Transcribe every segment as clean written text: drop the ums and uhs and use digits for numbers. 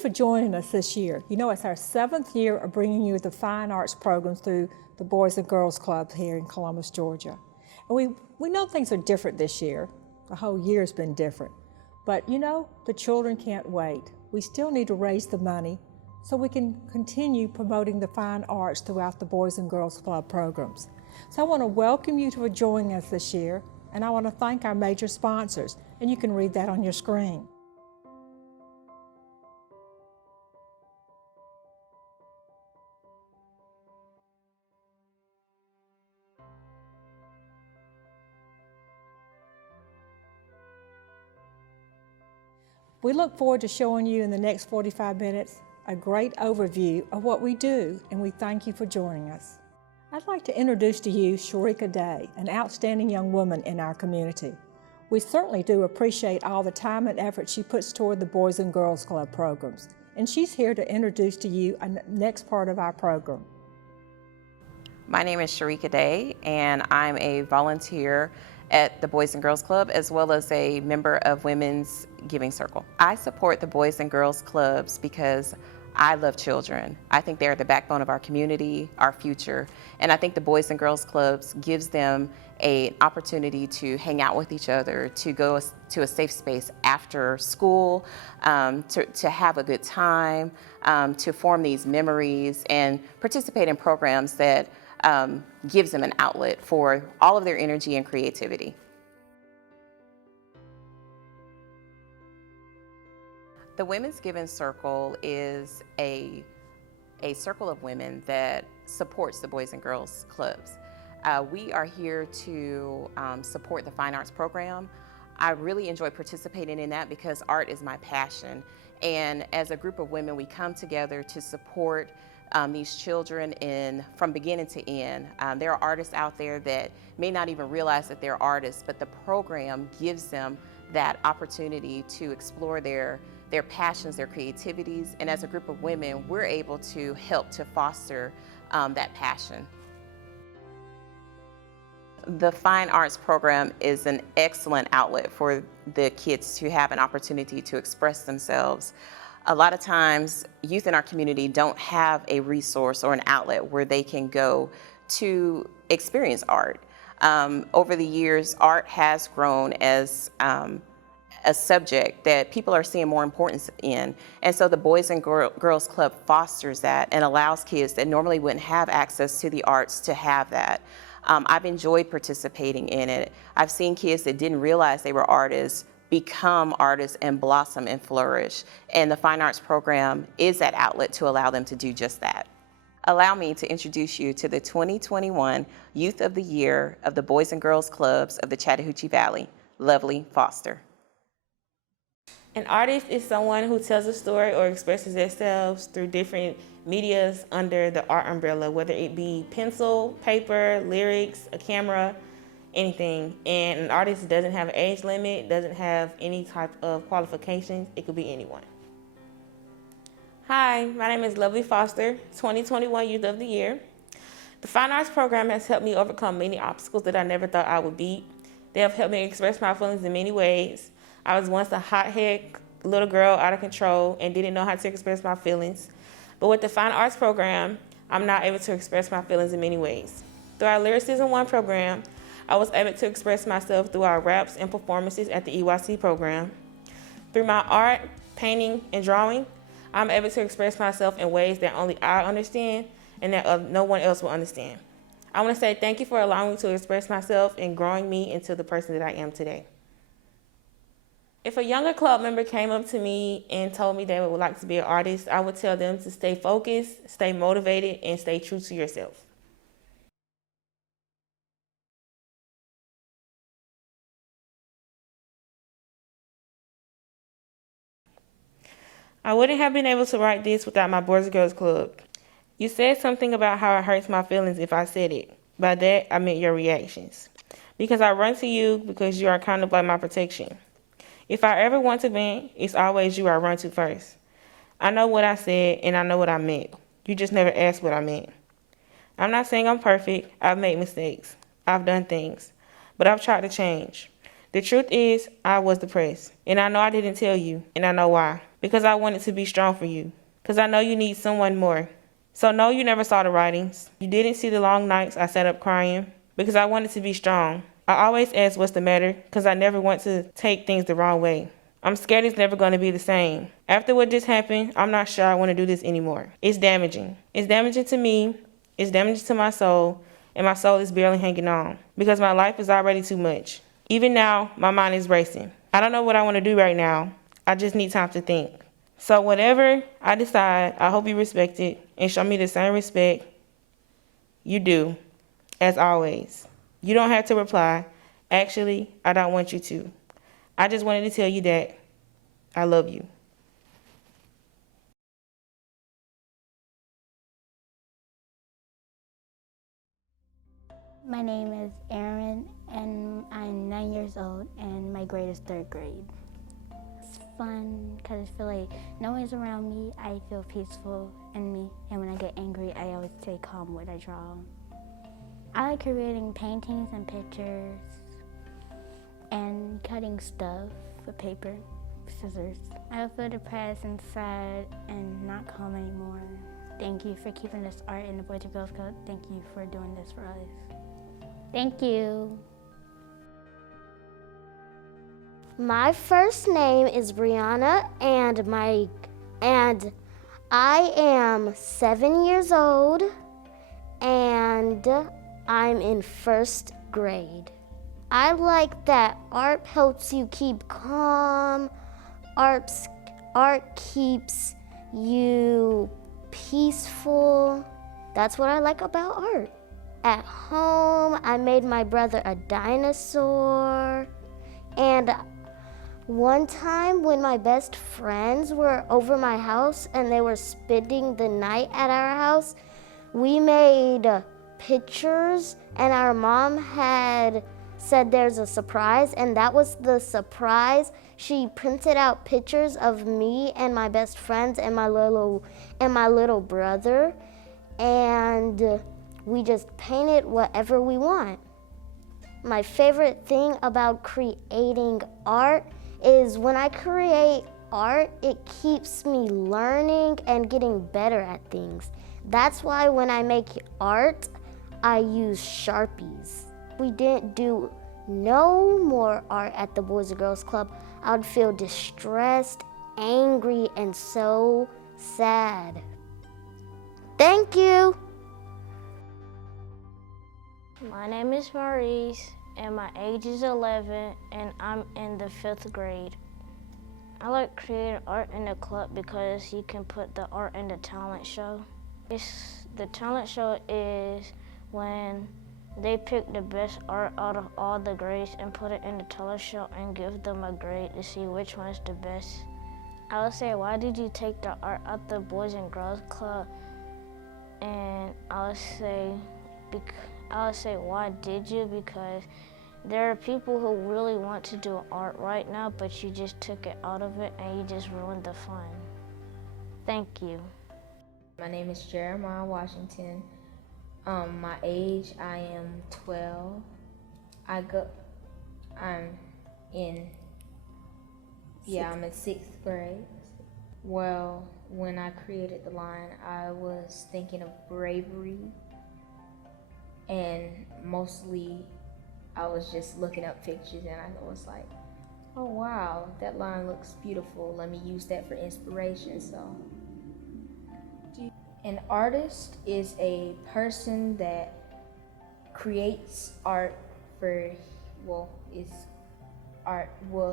for joining us this year. You know, it's our 7th year of bringing you the fine arts programs through the Boys and Girls Club here in Columbus, Georgia. And we know things are different this year. The whole year's been different. But you know, the children can't wait. We still need to raise the money so we can continue promoting the fine arts throughout the Boys and Girls Club programs. So I want to welcome you to joining us this year, and I want to thank our major sponsors, and you can read that on your screen. We look forward to showing you in the next 45 minutes a great overview of what we do, and we thank you for joining us. I'd like to introduce to you Sharika Day, an outstanding young woman in our community. We certainly do appreciate all the time and effort she puts toward the Boys and Girls Club programs, and she's here to introduce to you the next part of our program. My name is Sharika Day, and I'm a volunteer at the Boys and Girls Club, as well as a member of Women's Giving Circle. I support the Boys and Girls Clubs because I love children. I think they're the backbone of our community, our future, and I think the Boys and Girls Clubs gives them an opportunity to hang out with each other, to go to a safe space after school, to have a good time, to form these memories and participate in programs that gives them an outlet for all of their energy and creativity. The Women's Giving Circle is a circle of women that supports the Boys and Girls Clubs. We are here to support the fine arts program. I really enjoy participating in that because art is my passion. And as a group of women, we come together to support these children from beginning to end. There are artists out there that may not even realize that they're artists, but the program gives them that opportunity to explore their passions, their creativities, and as a group of women, we're able to help to foster that passion. The Fine Arts program is an excellent outlet for the kids to have an opportunity to express themselves. A lot of times, youth in our community don't have a resource or an outlet where they can go to experience art. Over the years, art has grown as a subject that people are seeing more importance in. And so the Boys and Girls Club fosters that and allows kids that normally wouldn't have access to the arts to have that. I've enjoyed participating in it. I've seen kids that didn't realize they were artists become artists and blossom and flourish. And the Fine Arts program is that outlet to allow them to do just that. Allow me to introduce you to the 2021 Youth of the Year of the Boys and Girls Clubs of the Chattahoochee Valley, Lovely Foster. An artist is someone who tells a story or expresses themselves through different medias under the art umbrella, whether it be pencil, paper, lyrics, a camera, anything. And an artist doesn't have an age limit, doesn't have any type of qualifications. It could be anyone. Hi, my name is Lovely Foster, 2021 Youth of the Year. The Fine Arts program has helped me overcome many obstacles that I never thought I would beat. They have helped me express my feelings in many ways. I was once a hothead little girl out of control and didn't know how to express my feelings. But with the Fine Arts program, I'm now able to express my feelings in many ways. Through our Lyricism 1 program, I was able to express myself through our raps and performances at the EYC program. Through my art, painting, and drawing, I'm able to express myself in ways that only I understand and that no one else will understand. I want to say thank you for allowing me to express myself and growing me into the person that I am today. If a younger club member came up to me and told me they would like to be an artist, I would tell them to stay focused, stay motivated, and stay true to yourself. I wouldn't have been able to write this without my Boys and Girls Club. You said something about how it hurts my feelings if I said it. By that, I meant your reactions. Because I run to you because you are kind of like my protection. If I ever want to vent, it's always you I run to first. I know what I said and I know what I meant. You just never asked what I meant. I'm not saying I'm perfect. I've made mistakes. I've done things. But I've tried to change. The truth is, I was depressed. And I know I didn't tell you, and I know why. because I wanted to be strong for you, because I know you need someone more. So no, you never saw the writings. You didn't see the long nights I sat up crying, because I wanted to be strong. I always ask what's the matter, because I never want to take things the wrong way. I'm scared it's never going to be the same. After what just happened, I'm not sure I want to do this anymore. It's damaging. It's damaging to me, it's damaging to my soul, and my soul is barely hanging on, because my life is already too much. Even now, my mind is racing. I don't know what I want to do right now. I just need time to think. So whatever I decide, I hope you respect it and show me the same respect you do, as always. You don't have to reply. Actually, I don't want you to. I just wanted to tell you that I love you. My name is Erin, and I'm 9 years old, and my grade is 3rd grade. It's fun because I feel like no one's around me. I feel peaceful in me, and when I get angry, I always stay calm when I draw. I like creating paintings and pictures and cutting stuff with paper, scissors. I feel depressed and sad and not calm anymore. Thank you for keeping this art in the Boys and Girls Club. Thank you for doing this for us. Thank you. My first name is Brianna, and I am 7 years old, and I'm in 1st grade. I like that art helps you keep calm. Art keeps you peaceful. That's what I like about art. At home, I made my brother a dinosaur. And one time when my best friends were over my house and they were spending the night at our house, we made pictures, and our mom had said there's a surprise, and that was the surprise. She printed out pictures of me and my best friends and my little brother, and we just painted whatever we want. My favorite thing about creating art is when I create art, it keeps me learning and getting better at things. That's why when I make art, I use Sharpies. We didn't do no more art at the Boys and Girls Club, I would feel distressed, angry, and so sad. Thank you. My name is Maurice, and my age is 11, and I'm in the 5th grade. I like creating art in the club because you can put the art in the talent show. The talent show is when they pick the best art out of all the grades and put it in the talent show and give them a grade to see which one is the best. I would say, why did you take the art out the Boys and Girls Club? And I would say, why did you? Because there are people who really want to do art right now, but you just took it out of it and you just ruined the fun. Thank you. My name is Jeremiah Washington. My age, I am 12. I'm in 6th grade. Well, when I created the line, I was thinking of bravery, and mostly I was just looking up pictures, and I was like, oh wow, that line looks beautiful. Let me use that for inspiration. So, an artist is a person that creates art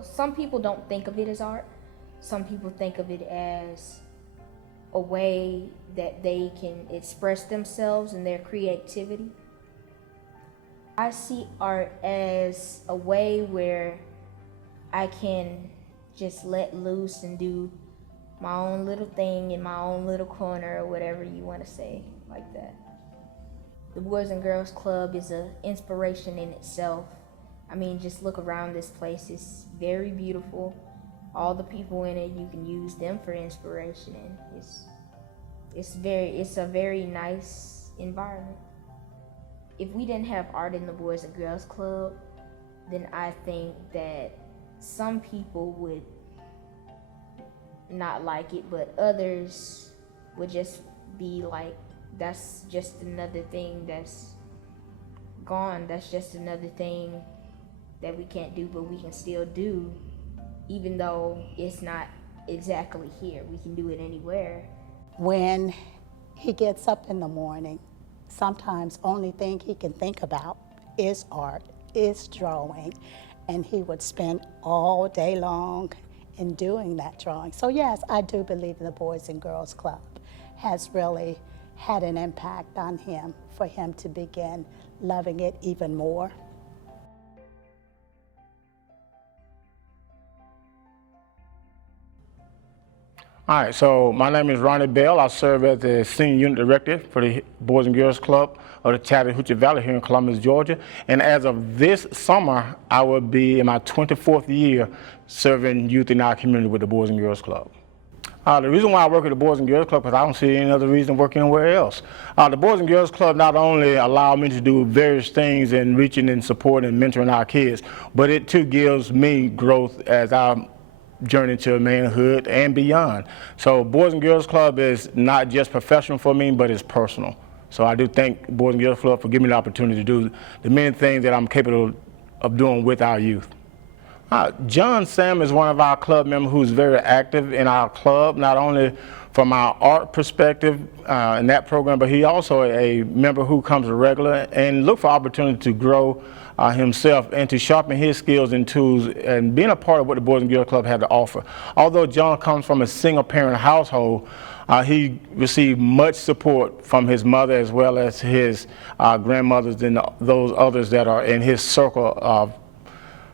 some people don't think of it as art. Some people think of it as a way that they can express themselves and their creativity. I see art as a way where I can just let loose and do my own little thing in my own little corner, or whatever you want to say, like that. The Boys and Girls Club is an inspiration in itself. I mean, just look around this place. It's very beautiful. All the people in it, you can use them for inspiration, and it's a very nice environment. If we didn't have art in the Boys and Girls Club, then I think that some people would not like it, but others would just be like, that's just another thing that's gone. That's just another thing that we can't do, but we can still do, even though it's not exactly here. We can do it anywhere. When he gets up in the morning, sometimes only thing he can think about is art, is drawing, and he would spend all day long in doing that drawing. So yes, I do believe the Boys and Girls Club has really had an impact on him, for him to begin loving it even more. All right, so my name is Ronnie Bell. I serve as the Senior Unit Director for the Boys and Girls Club of the Chattahoochee Valley here in Columbus, Georgia. And as of this summer, I will be in my 24th year serving youth in our community with the Boys and Girls Club. The reason why I work at the Boys and Girls Club is I don't see any other reason to work anywhere else. The Boys and Girls Club not only allow me to do various things in reaching and supporting and mentoring our kids, but it too gives me growth as I journey to manhood and beyond. So Boys and Girls Club is not just professional for me, but it's personal. So I do thank Boys and Girls Club for giving me the opportunity to do the many things that I'm capable of doing with our youth. John Sam is one of our club members who's very active in our club, not only from our art perspective in that program, but he also a member who comes regular and look for opportunity to grow himself and to sharpen his skills and tools and being a part of what the Boys and Girls Club had to offer. Although John comes from a single parent household, he received much support from his mother as well as his grandmothers and those others that are in his circle of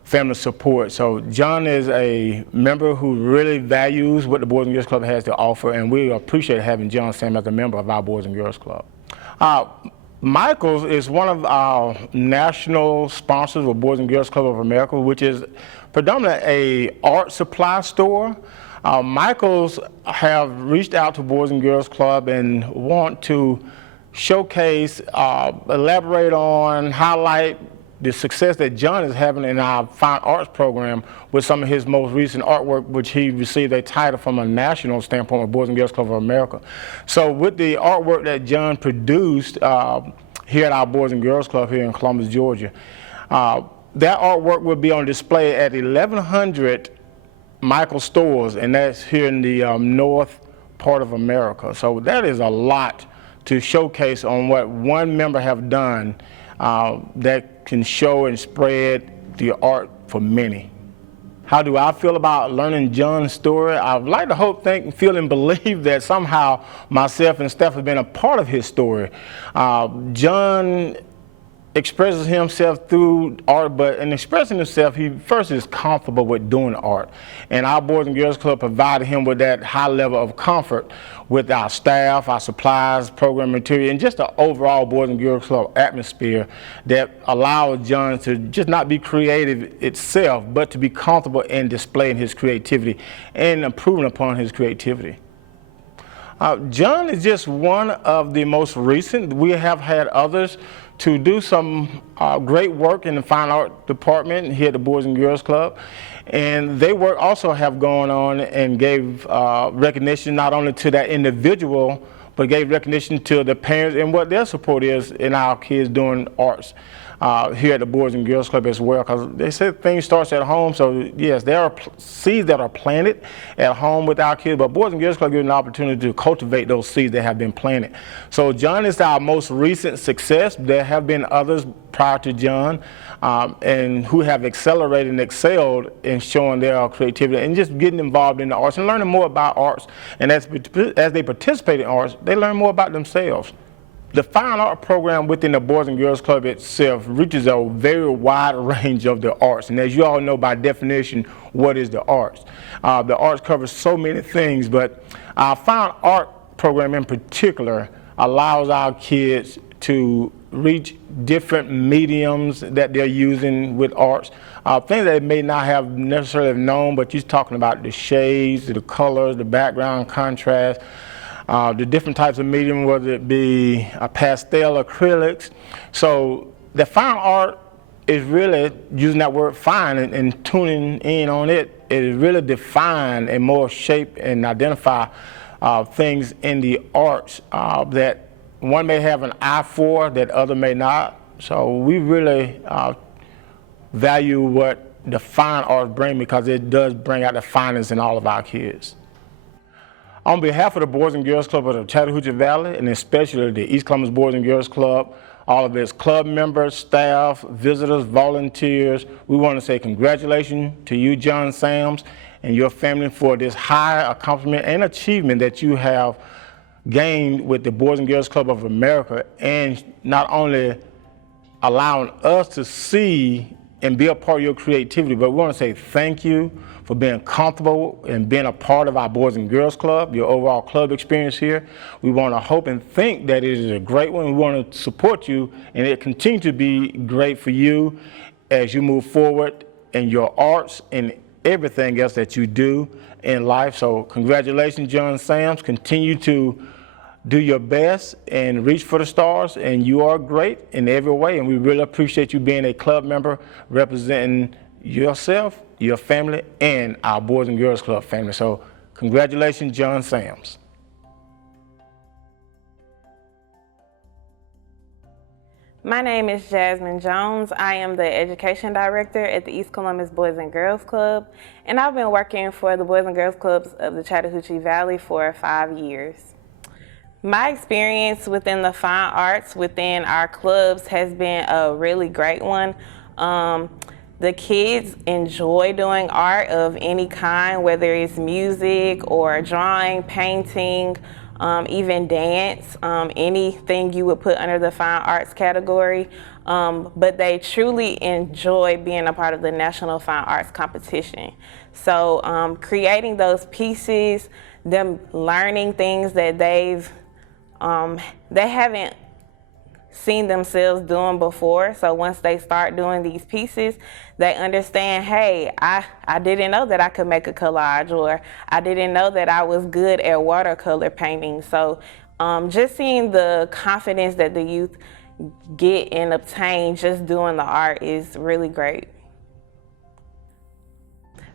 family support. So John is a member who really values what the Boys and Girls Club has to offer, and we appreciate having John Sam as a member of our Boys and Girls Club. Michaels is one of our national sponsors of Boys and Girls Club of America, which is predominantly an art supply store. Michaels have reached out to Boys and Girls Club and want to showcase, elaborate on, highlight the success that John is having in our fine arts program with some of his most recent artwork, which he received a title from a national standpoint with Boys and Girls Club of America. So with the artwork that John produced here at our Boys and Girls Club here in Columbus, Georgia, that artwork will be on display at 1,100 Michael stores, and that's here in the north part of America. So that is a lot to showcase on what one member have done that can show and spread the art for many. How do I feel about learning John's story? I'd like to hope, think, feel, and believe that somehow myself and Steph have been a part of his story. John expresses himself through art, but in expressing himself, he first is comfortable with doing art. And our Boys and Girls Club provided him with that high level of comfort with our staff, our supplies, program material, and just the overall Boys and Girls Club atmosphere that allowed John to just not be creative itself, but to be comfortable in displaying his creativity and improving upon his creativity. John is just one of the most recent. We have had others to do some great work in the fine art department here at the Boys and Girls Club. And they also have gone on and gave recognition not only to that individual, but gave recognition to the parents and what their support is in our kids doing arts here at the Boys and Girls Club as well. Because they said things starts at home, so yes, there are seeds that are planted at home with our kids, but Boys and Girls Club gives an opportunity to cultivate those seeds that have been planted. So John is our most recent success. There have been others prior to John and who have accelerated and excelled in showing their creativity and just getting involved in the arts and learning more about arts. And as they participate in arts, they learn more about themselves. The fine art program within the Boys and Girls Club itself reaches a very wide range of the arts. And as you all know by definition, what is the arts? The arts covers so many things, but our fine art program in particular allows our kids to reach different mediums that they're using with arts. Things that they may not have necessarily known, but you're talking about the shades, the colors, the background contrast, the different types of medium, whether it be pastel acrylics. So the fine art is really using that word fine and tuning in on it. It really define and more shape and identify things in the arts that one may have an eye for that other may not. So we really value what the fine arts bring because it does bring out the finest in all of our kids. On behalf of the Boys and Girls Club of the Chattahoochee Valley, and especially the East Columbus Boys and Girls Club, all of its club members, staff, visitors, volunteers, we want to say congratulations to you, John Sams, and your family for this high accomplishment and achievement that you have gained with the Boys and Girls Club of America, and not only allowing us to see and be a part of your creativity, but we want to say thank you for being comfortable and being a part of our Boys and Girls Club, your overall club experience here. We want to hope and think that it is a great one. We want to support you and it continue to be great for you as you move forward in your arts and everything else that you do in life. So congratulations, John Sams. Continue to do your best and reach for the stars, and you are great in every way, and we really appreciate you being a club member representing yourself, your family, and our Boys and Girls Club family. So congratulations, John Sams. My name is Jasmine Jones. I am the Education Director at the East Columbus Boys and Girls Club, and I've been working for the Boys and Girls Clubs of the Chattahoochee Valley for 5 years. My experience within the fine arts within our clubs has been a really great one. The kids enjoy doing art of any kind, whether it's music or drawing, painting, even dance, anything you would put under the fine arts category. But they truly enjoy being a part of the National Fine Arts Competition. So creating those pieces, them learning things that they haven't seen themselves doing before. So once they start doing these pieces, they understand, hey, I didn't know that I could make a collage, or I didn't know that I was good at watercolor painting. So just seeing the confidence that the youth get and obtain just doing the art is really great.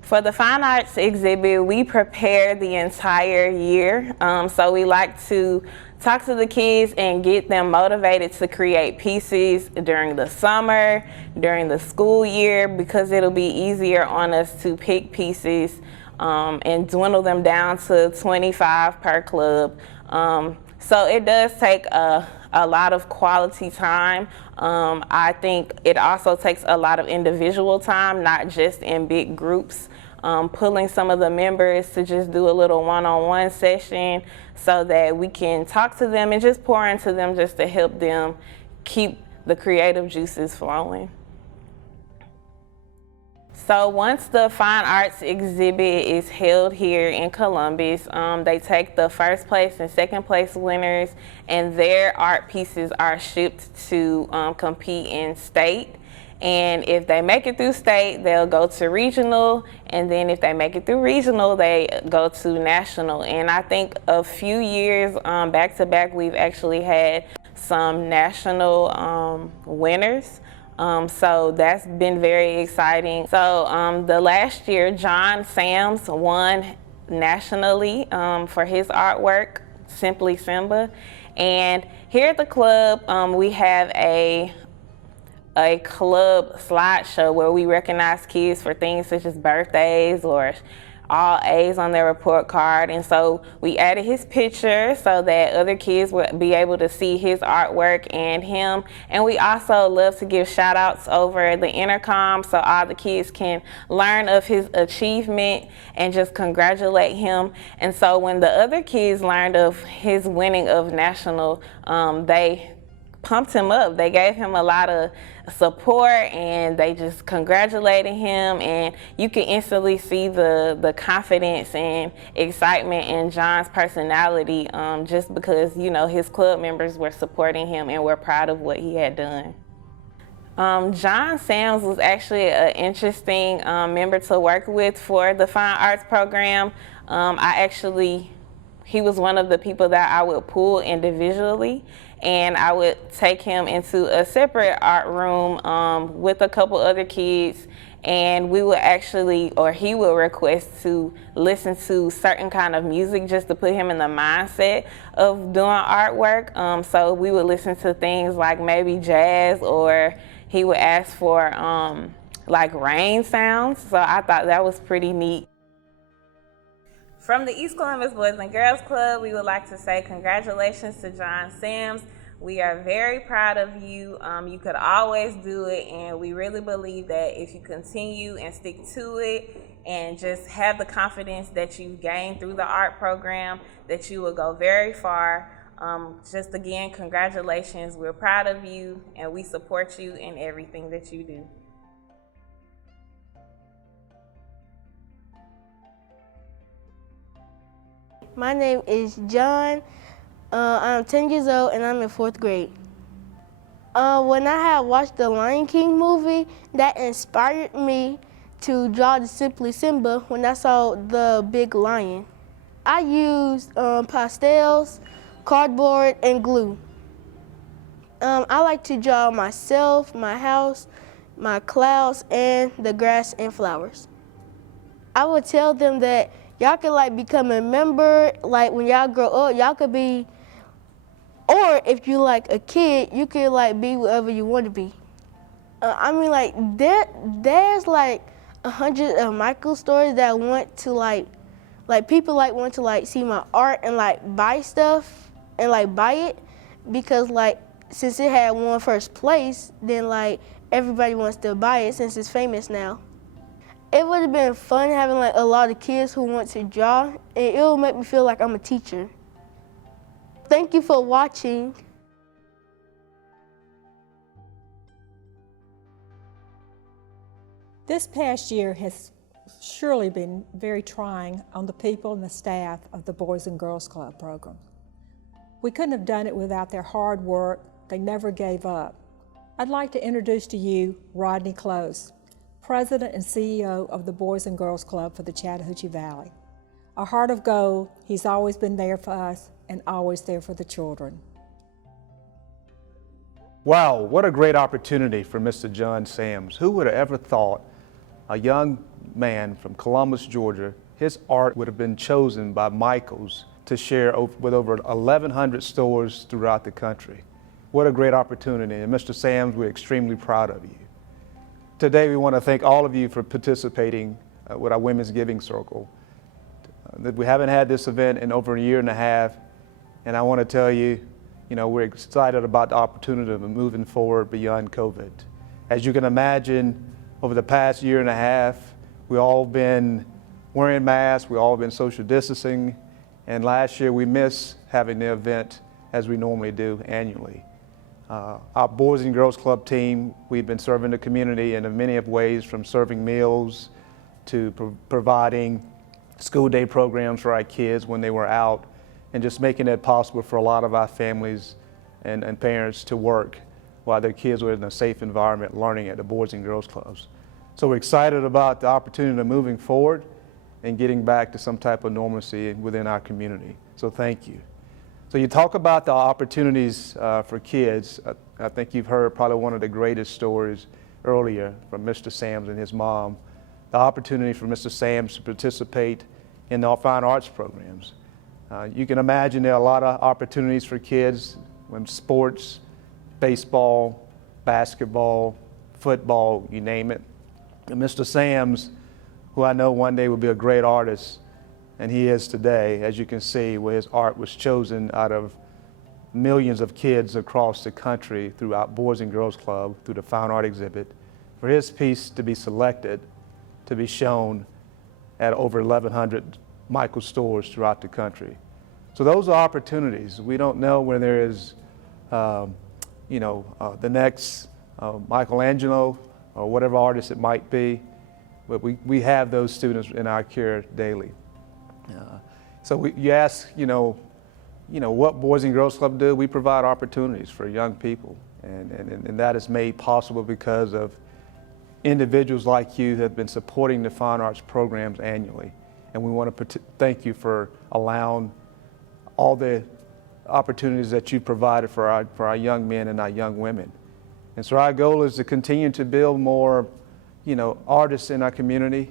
For the Fine Arts exhibit, we prepare the entire year. So we like to talk to the kids and get them motivated to create pieces during the summer, during the school year, because it'll be easier on us to pick pieces and dwindle them down to 25 per club. So it does take a lot of quality time. I think it also takes a lot of individual time, not just in big groups. Pulling some of the members to just do a little one-on-one session so that we can talk to them and just pour into them just to help them keep the creative juices flowing. So once the Fine Arts exhibit is held here in Columbus, they take the first place and second place winners, and their art pieces are shipped to compete in state. And if they make it through state, they'll go to regional, and then if they make it through regional, they go to national. And I think a few years back to back, we've actually had some national winners. So that's been very exciting. So the last year, John Sams won nationally for his artwork, Simply Simba. And here at the club, we have a club slideshow where we recognize kids for things such as birthdays or all A's on their report card. And so we added his picture so that other kids would be able to see his artwork and him. And we also love to give shout outs over the intercom so all the kids can learn of his achievement and just congratulate him. And so when the other kids learned of his winning of national, they pumped him up. They gave him a lot of support and they just congratulated him, and you can instantly see the confidence and excitement in John's personality just because, you know, his club members were supporting him and were proud of what he had done. John Sams was actually an interesting member to work with for the Fine Arts program. He was one of the people that I would pull individually, and I would take him into a separate art room with a couple other kids, and we would actually, or he would request to listen to certain kind of music just to put him in the mindset of doing artwork. So we would listen to things like maybe jazz, or he would ask for like rain sounds. So I thought that was pretty neat. From the East Columbus Boys and Girls Club, we would like to say congratulations to John Sams. We are very proud of you. You could always do it, and we really believe that if you continue and stick to it and just have the confidence that you've gained through the art program, that you will go very far. Just again, congratulations. We're proud of you, and we support you in everything that you do. My name is John. I'm 10 years old and I'm in 4th grade. When I had watched the Lion King movie, that inspired me to draw the Simply Simba when I saw the big lion. I used pastels, cardboard, and glue. I like to draw myself, my house, my clouds, and the grass and flowers. I would tell them that y'all could like become a member, like when y'all grow up, y'all could be, or if you like a kid, you could like be whatever you want to be. I mean, like there's like 100 of Michael stories that want to like people like want to like see my art and like buy stuff and like buy it, because like since it had won first place, then like everybody wants to buy it since it's famous now. It would have been fun having like a lot of kids who want to draw, and it will make me feel like I'm a teacher. Thank you for watching. This past year has surely been very trying on the people and the staff of the Boys and Girls Club program. We couldn't have done it without their hard work. They never gave up. I'd like to introduce to you Rodney Close, President and CEO of the Boys and Girls Club for the Chattahoochee Valley. A heart of gold, he's always been there for us and always there for the children. Wow, what a great opportunity for Mr. John Sams. Who would have ever thought a young man from Columbus, Georgia, his art would have been chosen by Michaels to share with over 1,100 stores throughout the country. What a great opportunity, and Mr. Sams, we're extremely proud of you. Today we want to thank all of you for participating with our Women's Giving Circle. We haven't had this event in over a year and a half, and I want to tell you, we're excited about the opportunity of moving forward beyond COVID. As you can imagine, over the past year and a half, we've all been wearing masks, we've all been social distancing, and last year we missed having the event as we normally do annually. Our Boys and Girls Club team, we've been serving the community in many of ways, from serving meals to providing school day programs for our kids when they were out, and just making it possible for a lot of our families and parents to work while their kids were in a safe environment learning at the Boys and Girls Clubs. So we're excited about the opportunity of moving forward and getting back to some type of normalcy within our community. So thank you. So you talk about the opportunities for kids. I think you've heard probably one of the greatest stories earlier from Mr. Sams and his mom, the opportunity for Mr. Sams to participate in the fine arts programs. You can imagine there are a lot of opportunities for kids when sports, baseball, basketball, football, you name it. And Mr. Sams, who I know one day will be a great artist, and he is today, as you can see, where his art was chosen out of millions of kids across the country through our Boys and Girls Club, through the Fine Art exhibit, for his piece to be selected, to be shown at over 1,100 Michael stores throughout the country. So those are opportunities. We don't know when there is, the next Michelangelo or whatever artist it might be, but we have those students in our care daily. So you ask, what Boys and Girls Club do? We provide opportunities for young people, and that is made possible because of individuals like you that have been supporting the fine arts programs annually. And we want to thank you for allowing all the opportunities that you provided for our young men and our young women. And so our goal is to continue to build more, artists in our community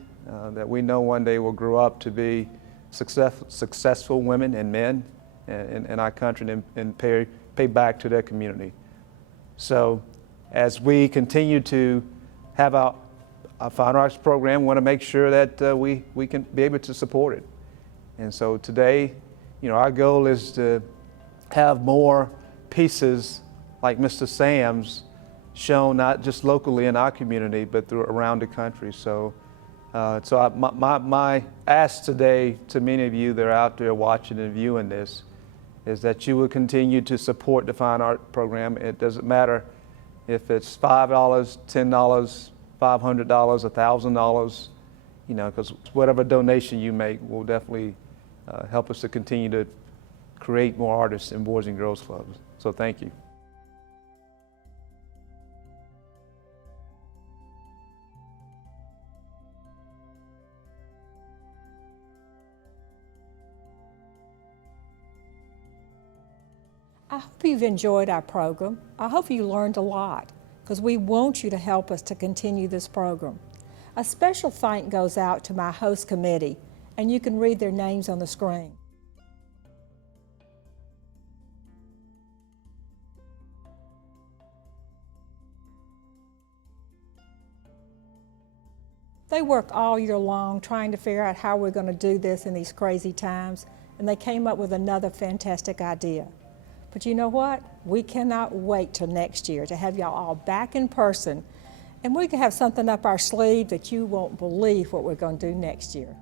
that we know one day will grow up to be successful women and men in our country and pay back to their community. So as we continue to have our Fine Arts program, we want to make sure that we can be able to support it. And so today, our goal is to have more pieces like Mr. Sam's shown not just locally in our community, but around the country. So, my ask today to many of you that are out there watching and viewing this is that you will continue to support the Fine Art program. It doesn't matter if it's $5, $10, $500, $1,000, because whatever donation you make will definitely help us to continue to create more artists in Boys and Girls Clubs. So thank you. I hope you've enjoyed our program. I hope you learned a lot, because we want you to help us to continue this program. A special thank goes out to my host committee, and you can read their names on the screen. They work all year long trying to figure out how we're going to do this in these crazy times, and they came up with another fantastic idea. But you know what? We cannot wait till next year to have y'all all back in person, and we can have something up our sleeve that you won't believe what we're going to do next year.